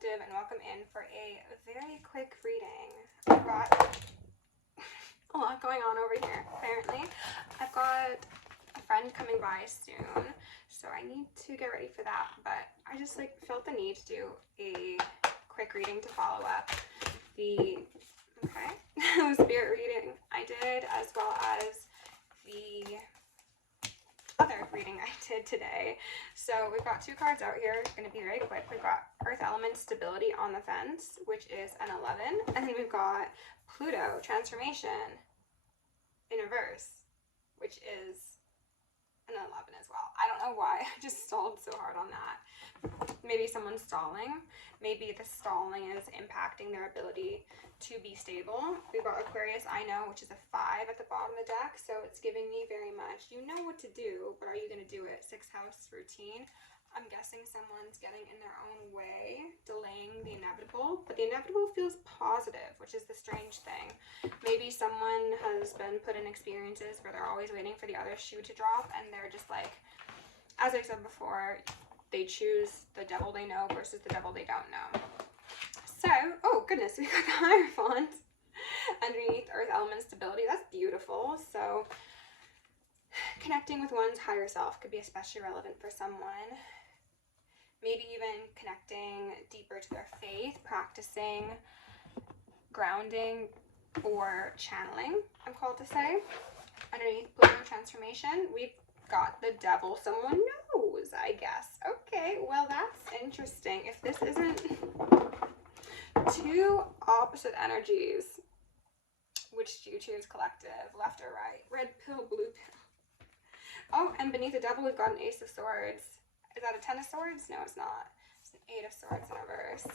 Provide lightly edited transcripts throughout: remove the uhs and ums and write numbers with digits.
Collective, and welcome in for a very quick reading. I've got a lot going on over here, apparently. I've got a friend coming by soon, so I need to get ready for that, but I just felt the need to do a quick reading to follow up the spirit reading I did, as well as the other reading I did today. So we've got two cards out here. It's going to be very quick. We've got Earth Element Stability on the Fence, which is an 11, and then we've got Pluto Transformation in reverse, which is an 11 as well. I don't know why I just stalled so hard on that. Maybe someone's stalling. Maybe the stalling is impacting their ability to be stable. We've got Aquarius I Know, which is a 5 at the bottom of the deck, so it's giving me very much, you know what to do, but are you going to do it? 6th house routine. I'm guessing someone's getting in their own way, delaying the inevitable, but the inevitable feels positive, which is the strange thing. Maybe someone has been put in experiences where they're always waiting for the other shoe to drop, and they're just like, as I said before, they choose the devil they know versus the devil they don't know. So, oh goodness, we got the Hierophant underneath Earth Element Stability. That's beautiful. So, connecting with one's higher self could be especially relevant for someone. Maybe even connecting deeper to their faith, practicing grounding or channeling, I'm called to say. Underneath Pluto Transformation, we've got the devil someone knows, I guess. Okay, well, that's interesting. If this isn't two opposite energies, which do you choose, collective? Left or right? Red pill, blue pill. Oh, and beneath the devil, we've got an Ace of Swords. Is that a 10 of Swords? No, it's not. It's an 8 of Swords in reverse.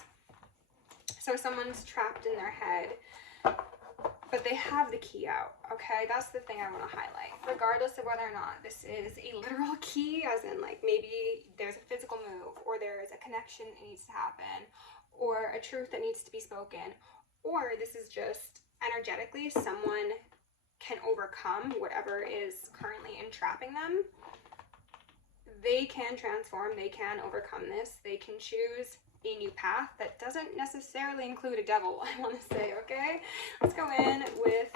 So someone's trapped in their head, but they have the key out, okay? That's the thing I want to highlight. Regardless of whether or not this is a literal key, as in maybe there's a physical move, or there's a connection that needs to happen, or a truth that needs to be spoken, or this is just energetically someone can overcome whatever is currently entrapping them. They can transform, they can overcome this, they can choose a new path that doesn't necessarily include a devil, I want to say, okay? Let's go in with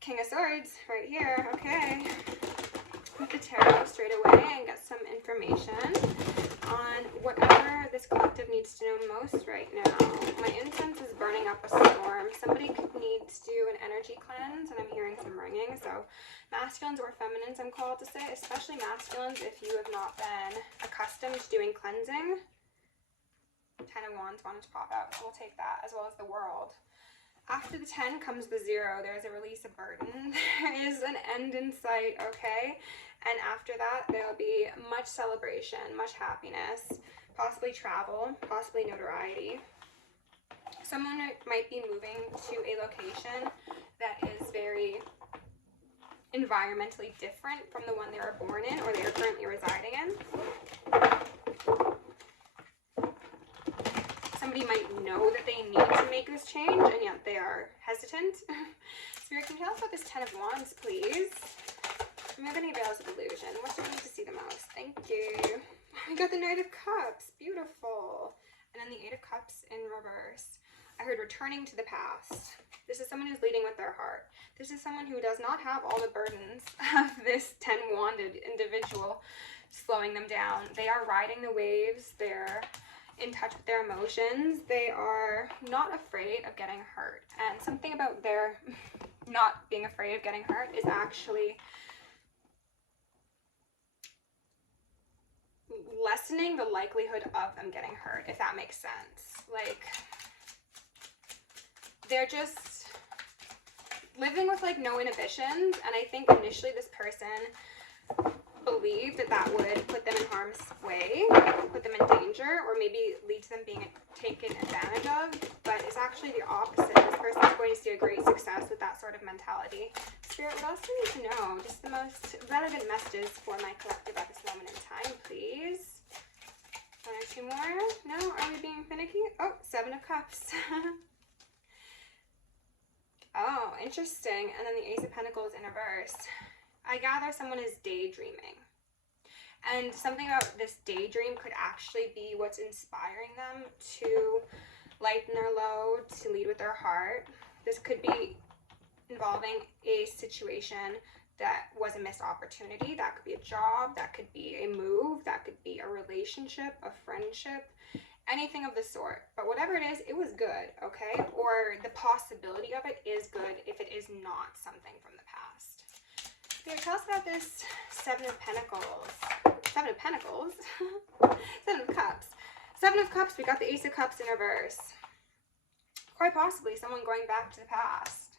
King of Swords right here, okay? With the tarot straight away and get some information on whatever this collective needs to know most right now. My incense is burning up a storm. Somebody could need to do an energy cleanse, and I'm hearing some ringing. So masculines or feminines, I'm called to say, especially masculines if you have not been accustomed to doing cleansing. 10 of Wands wanted to pop out, so we'll take that, as well as the World. After the 10 comes the 0. There's a release of burden. There is an end in sight, okay? And after that, there will be much celebration, much happiness, possibly travel, possibly notoriety. Someone might be moving to a location that is very environmentally different from the one they were born in or they are currently residing in. Somebody might know that they need to make this change, and yet they are hesitant. Spirit, can you tell us about this 10 of Wands, please? Remove any veils of illusion. What do we need to see the most? Thank you. We got the Knight of Cups. Beautiful. And then the 8 of Cups in reverse. I heard returning to the past. This is someone who's leading with their heart. This is someone who does not have all the burdens of this 10-wanded individual slowing them down. They are riding the waves. They're in touch with their emotions. They are not afraid of getting hurt. And something about their not being afraid of getting hurt is actually lessening the likelihood of them getting hurt, if that makes sense. They're just living with no inhibitions, and I think initially this person believed that that would put them in harm's way, put them in danger, or maybe lead to them being taken advantage of, but it's actually the opposite. This person is going to see a great success with that sort of mentality. Spirit, what else do we need to know? Just the most relevant messages for my collective at this moment in time, please. 1 or 2 more? No? Are we being finicky? Oh, 7 of Cups. Oh, interesting. And then the Ace of Pentacles in reverse. I gather someone is daydreaming. And something about this daydream could actually be what's inspiring them to lighten their load, to lead with their heart. This could be involving a situation that was a missed opportunity. That could be a job, that could be a move, that could be a relationship, a friendship, anything of the sort. But whatever it is, it was good, okay? Or the possibility of it is good if it is not something from the past. Spirit, tell us about this Seven of Pentacles. Seven of Pentacles? Seven of Cups. Seven of Cups, we got the Ace of Cups in reverse. Quite possibly someone going back to the past.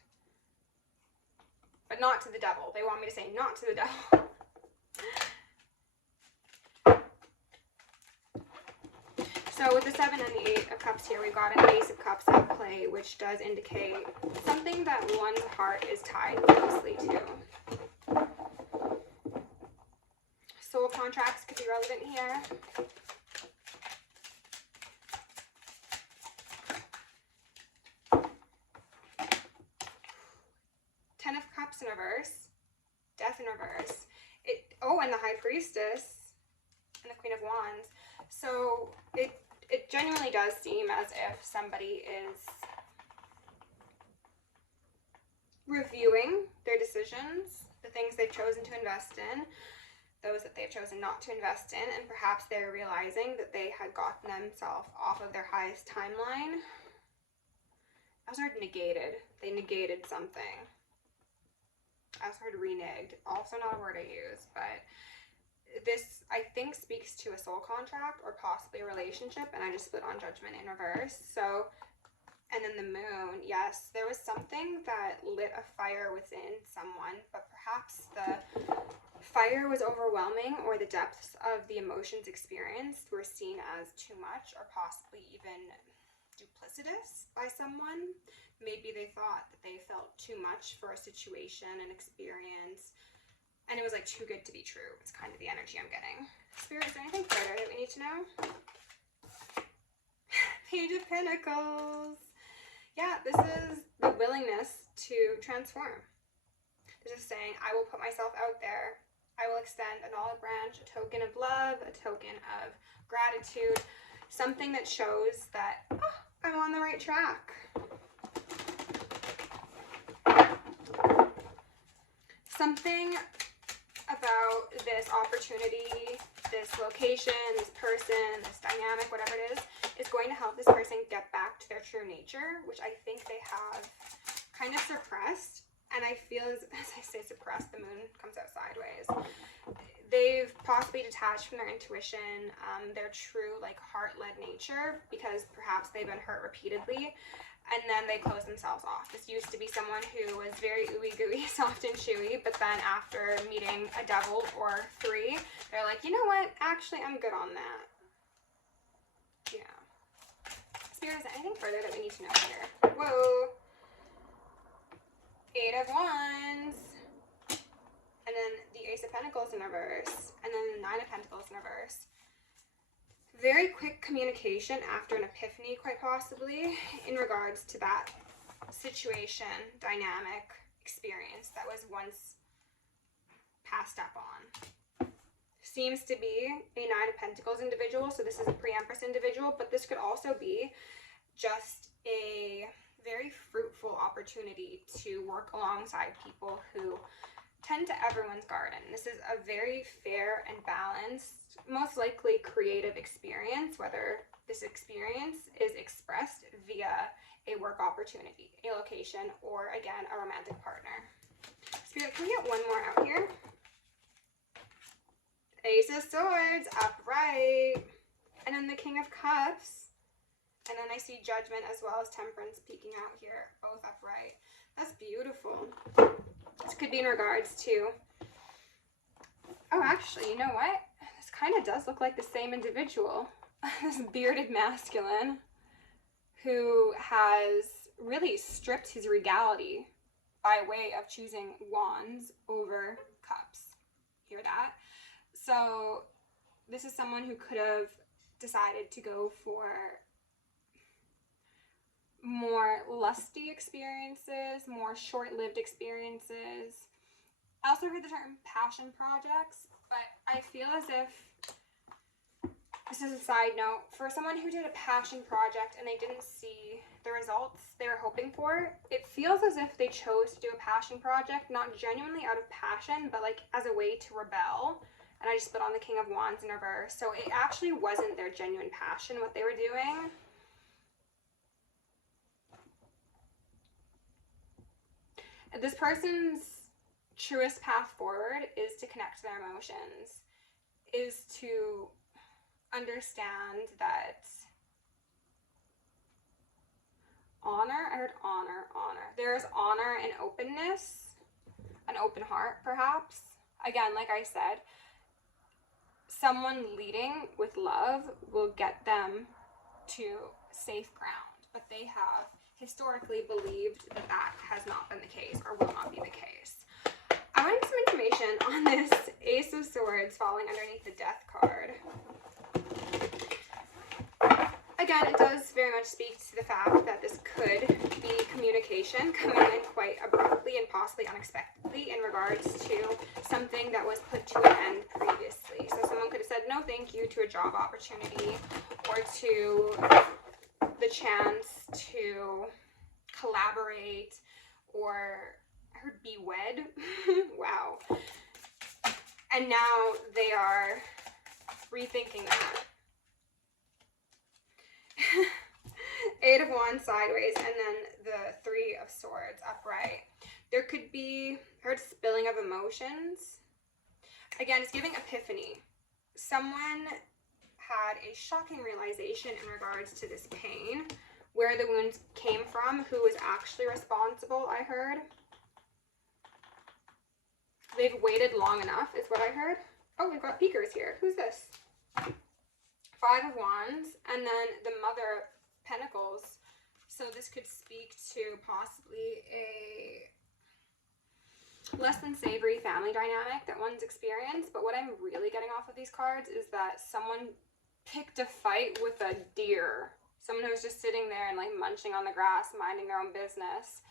But not to the devil. They want me to say not to the devil. So with the 7 and the 8 of Cups here, we've got an Ace of Cups at play, which does indicate something that one's heart is tied closely to. Soul contracts could be relevant here. Ten of Cups in reverse. Death in reverse. And the High Priestess and the Queen of Wands. So it genuinely does seem as if somebody is reviewing their decisions, the things they've chosen to invest in, those that they've chosen not to invest in, and perhaps they're realizing that they had gotten themselves off of their highest timeline. I was heard negated. They negated something. I was heard reneged. Also not a word I use, but this, I think, speaks to a soul contract or possibly a relationship, and I just split on Judgment in reverse. So, and then the Moon, yes, there was something that lit a fire within someone, but perhaps the fire was overwhelming, or the depths of the emotions experienced were seen as too much, or possibly even duplicitous by someone. Maybe they thought that they felt too much for a situation and experience, and it was like too good to be true. It's kind of the energy I'm getting. Spirit, is there anything further that we need to know? Page of Pentacles. Yeah, this is the willingness to transform. This is saying, I will put myself out there. I will extend an olive branch, a token of love, a token of gratitude, something that shows that I'm on the right track. Something about this opportunity, this location, this person, this dynamic, whatever it is going to help this person get back to their true nature, which I think they have kind of suppressed. And I feel, as I say suppressed, the Moon comes out sideways. They've possibly detached from their intuition, their true, like, heart-led nature, because perhaps they've been hurt repeatedly. And then they close themselves off. This used to be someone who was very ooey-gooey, soft and chewy, but then after meeting a devil or 3, they're like, you know what? Actually, I'm good on that. Yeah. Spirit, is there anything further that we need to know here? Whoa. 8 of Wands. And then the Ace of Pentacles in reverse. And then the 9 of Pentacles in reverse. Very quick communication after an epiphany, quite possibly, in regards to that situation, dynamic, experience that was once passed up on. Seems to be a 9 of Pentacles individual, so this is a pre-Empress individual, but this could also be just a very fruitful opportunity to work alongside people who tend to everyone's garden. This is a very fair and balanced, most likely creative experience, whether this experience is expressed via a work opportunity, a location, or again, a romantic partner. Spirit, can we get one more out here? Ace of Swords, upright. And then the King of Cups. And then I see Judgment as well as Temperance peeking out here, both upright. That's beautiful. This could be in regards to, oh, actually, you know what? This kind of does look like the same individual. This bearded masculine who has really stripped his regality by way of choosing wands over cups. Hear that? So this is someone who could have decided to go for more lusty experiences, more short-lived experiences. I also heard the term passion projects, but I feel as if This is a side note. For someone who did a passion project and they didn't see the results they were hoping for, it feels as if they chose to do a passion project, not genuinely out of passion, but like as a way to rebel. And I just put on the King of Wands in reverse. So it actually wasn't their genuine passion, what they were doing. This person's truest path forward is to connect to their emotions, is to understand that honor, I heard honor. There is honor and openness, an open heart perhaps. Again, like I said, someone leading with love will get them to safe ground, but they have historically believed that that has not been the case or will not be the case. I wanted some information on this Ace of Swords falling underneath the Death card. Again, it does very much speak to the fact that this could be communication coming in quite abruptly and possibly unexpectedly in regards to something that was put to an end previously. So someone could have said no thank you to a job opportunity or to the chance to collaborate, or I heard be wed. Wow. And now they are rethinking that. Eight of Wands sideways, and then the Three of Swords upright. There could be, I heard spilling of emotions. Again, it's giving epiphany. Someone had a shocking realization in regards to this pain, where the wounds came from, who was actually responsible, I heard. They've waited long enough, is what I heard. Oh, we've got peekers here. Who's this? Five of Wands, and then the Mother of Pentacles. So this could speak to possibly a less than savory family dynamic that one's experienced. But what I'm really getting off of these cards is that someone picked a fight with a deer. Someone who was just sitting there and like munching on the grass, minding their own business.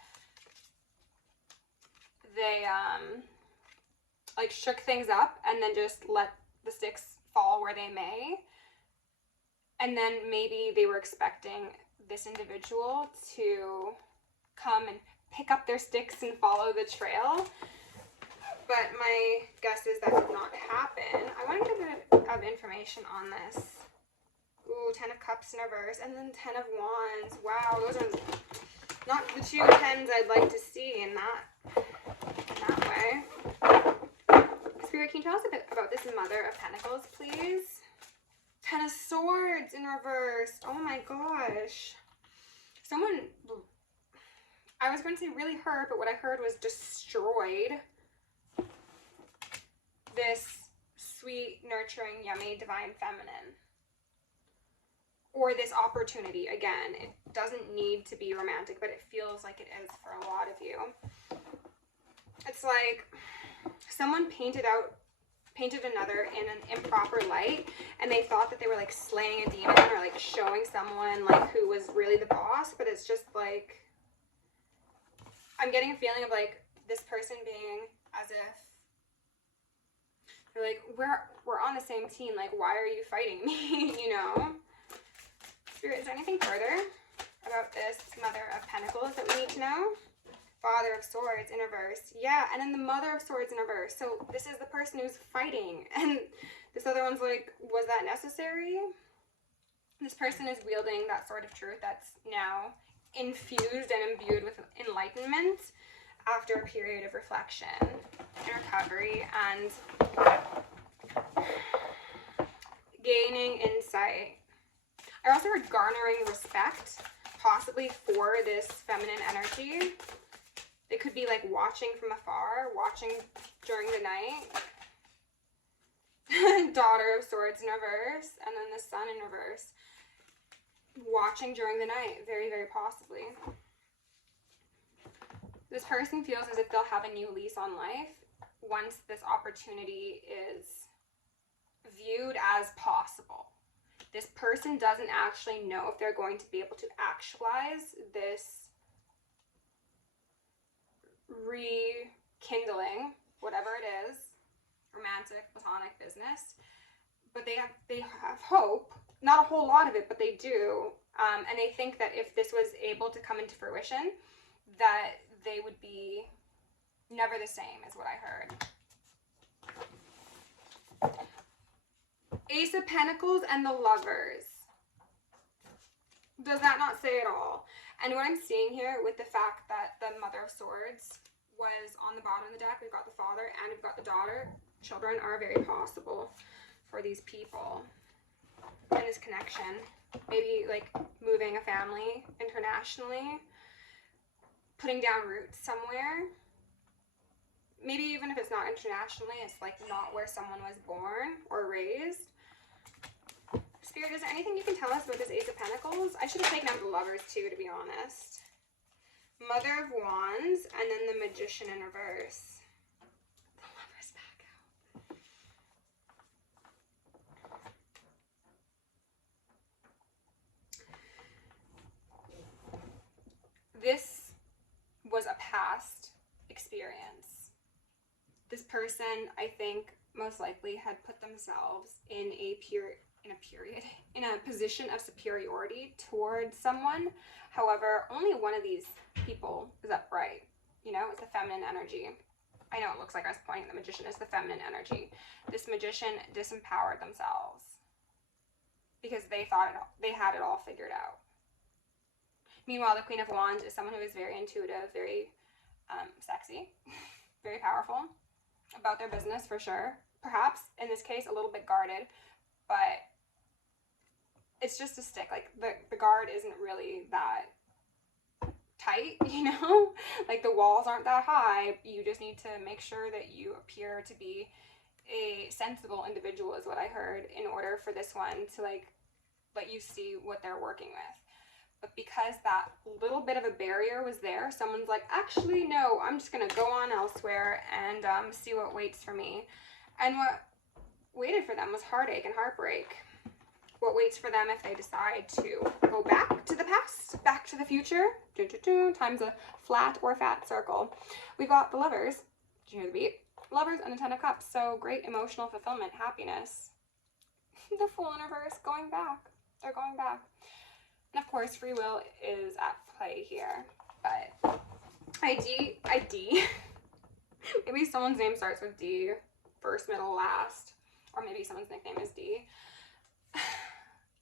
They like shook things up and then just let the sticks fall where they may. And then maybe they were expecting this individual to come and pick up their sticks and follow the trail. But my guess is that did not happen. I want to get a bit of information on this. Ooh, 10 of Cups in reverse, and then 10 of Wands. Wow, those are not the two tens I'd like to see in that way. Spirit, can you tell us a bit about this Mother of Pentacles, please? 10 of Swords in reverse. Oh my gosh. Someone, I was going to say really hurt, but what I heard was destroyed this sweet, nurturing, yummy, divine feminine. Or this opportunity. Again, it doesn't need to be romantic, but it feels like it is for a lot of you. It's like someone painted another in an improper light, and they thought that they were like slaying a demon or like showing someone like who was really the boss, but it's just like, I'm getting a feeling of like this person being as if they're like, we're on the same team, like why are you fighting me? You know? Spirit, is there anything further about this Mother of Pentacles that we need to know? Father of Swords in reverse. Yeah, and then the Mother of Swords in reverse. So this is the person who's fighting. And this other one's like, was that necessary? This person is wielding that sword of truth that's now infused and imbued with enlightenment after a period of reflection and recovery and gaining insight. I also heard garnering respect, possibly for this feminine energy. They could be like watching from afar, watching during the night. Daughter of Swords in reverse, and then the Sun in reverse. Watching during the night, very, very possibly. This person feels as if they'll have a new lease on life once this opportunity is viewed as possible. This person doesn't actually know if they're going to be able to actualize this rekindling, whatever it is, romantic, platonic, business, but they have hope. Not a whole lot of it, but they do. And they think that if this was able to come into fruition, that they would be never the same, is what I heard. Ace of Pentacles and the Lovers. Does that not say it all? And what I'm seeing here with the fact that the Mother of Swords was on the bottom of the deck, we've got the father and we've got the daughter. Children are very possible for these people in this connection. Maybe like moving a family internationally, putting down roots somewhere. Maybe even if it's not internationally, it's like not where someone was born or raised. Spirit, is there anything you can tell us about this Ace of Pentacles? I should have taken out the Lovers too, to be honest. Mother of Wands, and then the Magician in reverse. The Lovers back out. This was a past experience. This person, I think, most likely had put themselves in a position of superiority towards someone. However, only one of these people is upright. You know, it's the feminine energy. I know it looks like I was pointing at the Magician. It's the feminine energy. This Magician disempowered themselves because they thought they had it all figured out. Meanwhile, the Queen of Wands is someone who is very intuitive, very sexy, very powerful, about their business for sure. Perhaps, in this case, a little bit guarded, but it's just a stick. Like, the guard isn't really that tight, you know? Like, the walls aren't that high. You just need to make sure that you appear to be a sensible individual, is what I heard, in order for this one to, like, let you see what they're working with. But because that little bit of a barrier was there, someone's like, actually, no, I'm just going to go on elsewhere and see what waits for me. And what waited for them was heartache and heartbreak. What waits for them if they decide to go back to the past, back to the future, times a flat or fat circle. We got the Lovers. Did you hear the beat? Lovers and the Ten of Cups. So great emotional fulfillment, happiness. The Fool in reverse, going back. They're going back. And of course, free will is at play here. But ID. Maybe someone's name starts with D, first, middle, last. Or maybe someone's nickname is D.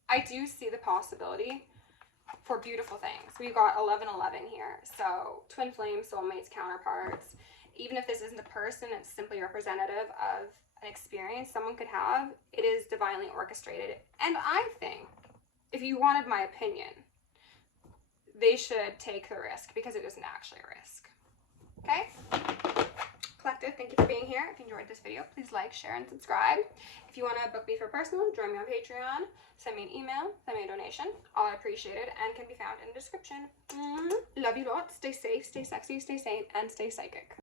I do see the possibility for beautiful things. We've got 1111 here. So twin flames, soulmates, counterparts. Even if this isn't a person, it's simply representative of an experience someone could have. It is divinely orchestrated. And I think, if you wanted my opinion, they should take the risk because it isn't actually a risk. Okay? Collective, thank you for being here. If you enjoyed this video, please like, share, and subscribe. If you want to book me for personal, join me on Patreon, send me an email, send me a donation. All appreciated and can be found in the description. Love you lots. Stay safe, stay sexy, stay sane, and stay psychic.